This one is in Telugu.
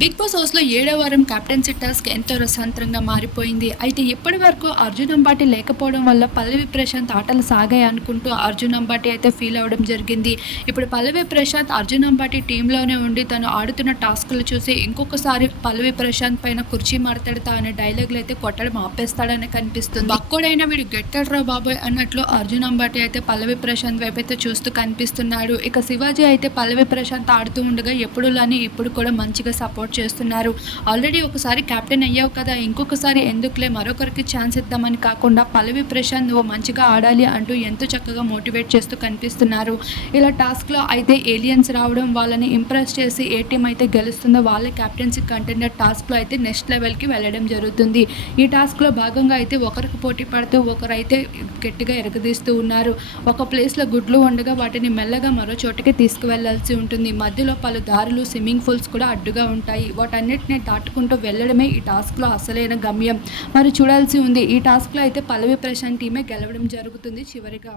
బిగ్ బాస్ హౌస్లో ఏడో వారం కెప్టెన్సీ టాస్క్ ఎంతో రసాంతరంగా మారిపోయింది. అయితే ఇప్పటి వరకు అర్జున్ అంబాటి లేకపోవడం వల్ల పల్లవి ప్రశాంత్ ఆటలు సాగాయి అనుకుంటూ అర్జున్ అంబాటి అయితే ఫీల్ అవ్వడం జరిగింది. ఇప్పుడు పల్లవి ప్రశాంత్ అర్జున్ అంబాటి టీంలోనే ఉండి తను ఆడుతున్న టాస్క్లు చూసి ఇంకొకసారి పల్లవి ప్రశాంత్ పైన కుర్చీ మాడతాడుతా అనే డైలాగులు అయితే కొట్టడం ఆపేస్తాడని కనిపిస్తుంది. అక్కడైనా వీడు గెట్టడరా బాబోయ్ అన్నట్లు అర్జున్ అంబాటి అయితే పల్లవి ప్రశాంత్ వైపు అయితే చూస్తూ కనిపిస్తున్నాడు. ఇక శివాజీ అయితే పల్లవి ప్రశాంత్ ఆడుతూ ఉండగా ఎప్పుడులాని ఇప్పుడు కూడా మంచిగా సపోర్ట్ చేస్తున్నారు. ఆల్రెడీ ఒకసారి కెప్టెన్ అయ్యావు కదా ఇంకొకసారి ఎందుకులే మరొకరికి ఛాన్స్ ఇద్దామని కాకుండా పల్లవి ప్రశాంత్ నువ్వు మంచిగా ఆడాలి అంటూ ఎంతో చక్కగా మోటివేట్ చేస్తూ కనిపిస్తున్నారు. ఇలా టాస్క్లో అయితే ఏలియన్స్ రావడం వాళ్ళని ఇంప్రెస్ చేసి ఏ టీం అయితే గెలుస్తుందో వాళ్ళ కెప్టెన్సీ కంటెండర్ టాస్క్లో అయితే నెక్స్ట్ లెవెల్కి వెళ్ళడం జరుగుతుంది. ఈ టాస్క్లో భాగంగా అయితే ఒకరికి పోటీ పడుతూ ఒకరైతే గట్టిగా ఎరగదీస్తూ ఉన్నారు. ఒక ప్లేస్లో గుడ్లు ఉండగా వాటిని మెల్లగా మరో చోటికి తీసుకువెళ్ళాల్సి ఉంటుంది. మధ్యలో పలు దారులు స్విమ్మింగ్ పూల్స్ కూడా అడ్డుగా ఉంటాయి. ఉంటాయి. వాటన్నిటిని దాటుకుంటూ వెళ్ళడమే ఈ టాస్క్లో అసలైన గమ్యం. మరి చూడాల్సి ఉంది. ఈ టాస్క్లో అయితే పల్లవి ప్రశాంత్ టీమే గెలవడం జరుగుతుంది చివరిగా.